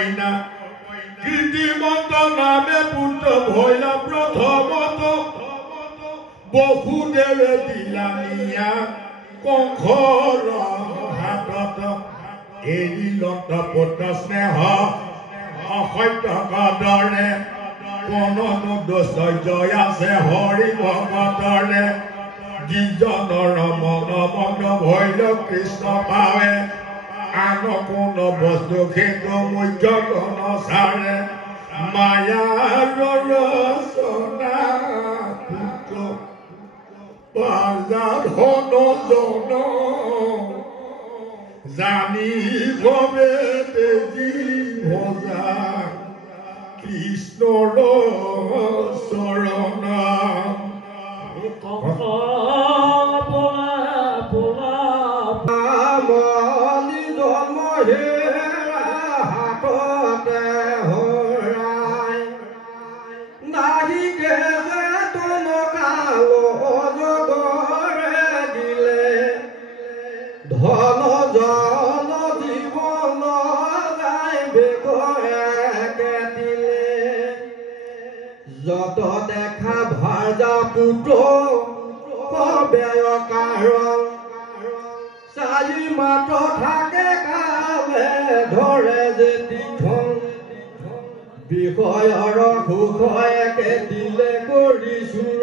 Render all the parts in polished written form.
কইনা কৃতিমত নামে পুত্ৰ ভইলা প্ৰথমত বহুদেবে দিলানিয়া কংসৰ হাতত এৰিলত পুত্ৰ স্নেহ অসত্য কদৰে কোননো দোষৰ্যয় আছে হৰি ভগতৰে যিজনৰ মন মগ্ন ভৈল কৃষ্ণ পাৱে আন কোন বস্তু সেইটো মুখ্য নচাৰে মায়াৰ ৰচনা পুত্ৰ পাজাত হন জানি ভবে তেজি ভজা কৃষ্ণৰ চৰণ যত দেখা ভাজা পুত্ৰ বেয় কাৰণ চাৰি মাত্ৰ থাকে কালে ধৰে যে তীৰ্থন বিষয়ৰ সুখয়কে দিলে কৰি চুৰ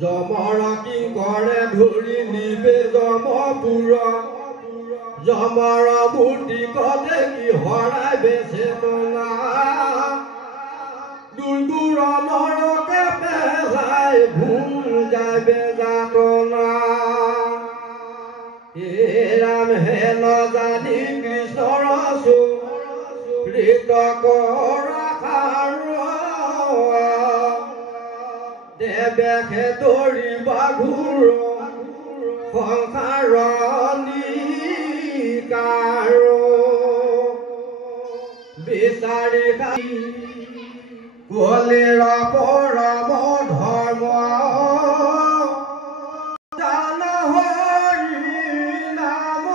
যমৰ কিংকৰে ধৰি নিবে যমপুৰ যমৰ মূৰ্তি কতে কি হৰাই বেছে মনা দুৰ্দূৰণৰকে পেলাই ভুল যায় বেজাতনা ৰাম হে নজানি কৃষ্ণৰ চৰিত কৰাৰ দেৱেশে দৌৰিবা ঘূৰ সংসাৰ নিকাৰ বিচাৰি কলিৰ পৰম ধৰ্ম জান হৰি নাম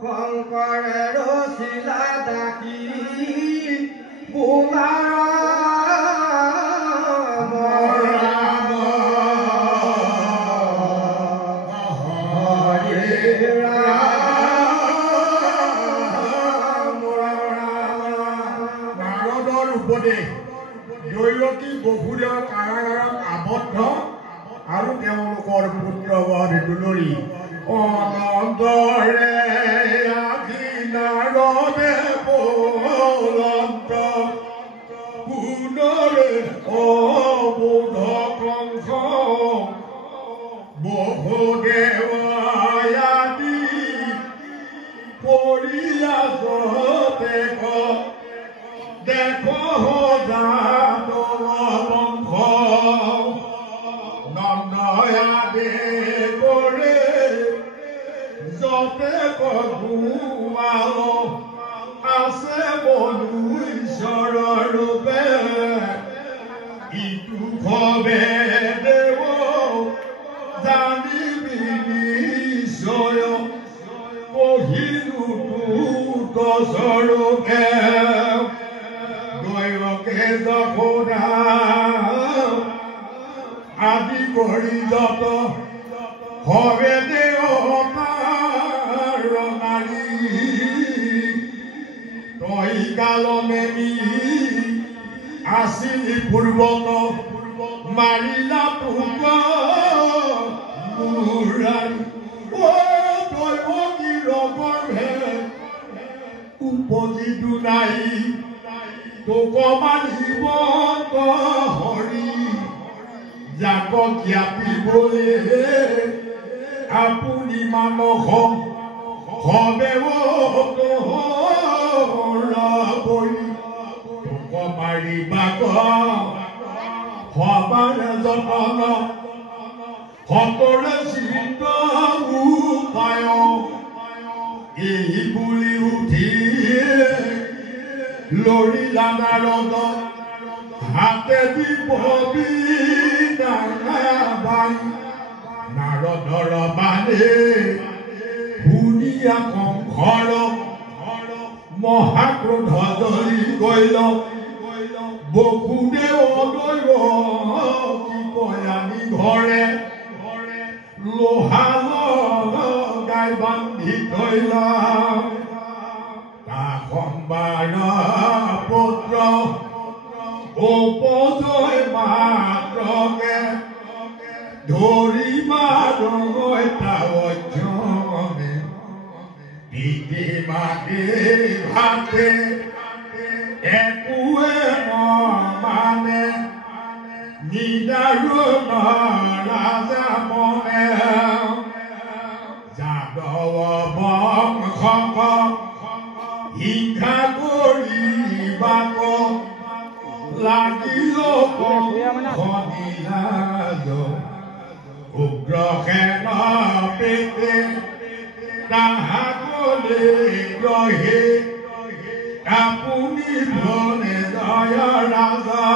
শংকৰে ৰচিলা ডাকি বোলা দৈৱকী বসুদেৱ কাৰাগাৰত আবদ্ধ আৰু তেওঁলোকৰ পুত্ৰবধ দুলৰী অনন্তৰে আজি নাৰদে পলন্ত পুনৰে অবোধ কংস বসুদেৱ আদি পৰিয়াজতে দেখো বংশ নন্দয়াদে কৰে যতে কগুমাল আছে বধু ঈশ্বৰ ৰূপে ইটো ভৱে দেৱ জানিবি নিশ্চয় পঢ়িলো তোক স্বৰূপে যশোদা আদি কৰি যত হবে দেৱতাৰ নাৰী তই কালমে আছিলি পূৰ্বত মাৰিলা তোক দৈৱকী ৰগৰ্ভে উপজি দুনাই তোক মানিব হৰি যাক জ্ঞাতিবলে আপুনি মানস হবে তোক মাৰিবাক হবাৰ যতন সতৰে চিন্ত উপায় এই বুলি উঠি লৰিলা নাৰদ হাতে দিবি নাৰদৰ বানে শুনি যেতিয়া সংঘৰ মহাক্ৰোধ জ্বলি গল বসুদেৱ দৈৱ কি কয়ানি ঘৰে লোহা লগাই বান্ধি থৈল সম্বাৰ পুত্ৰ উপজয় মাত্ৰকে ধৰি মাৰৈ তাৱজ্ঞমে পিতৃ মাতৃ ভাতে একোৱে নমানে নিদাৰুণ ৰাজা মনে যাদৱ বংশক হিংসা কৰিবাক লাগিল শনিৰাজ উগ্ৰ সেন পেটে তাহাকলে গ্ৰহে আপুনি ধনে জয় ৰাজা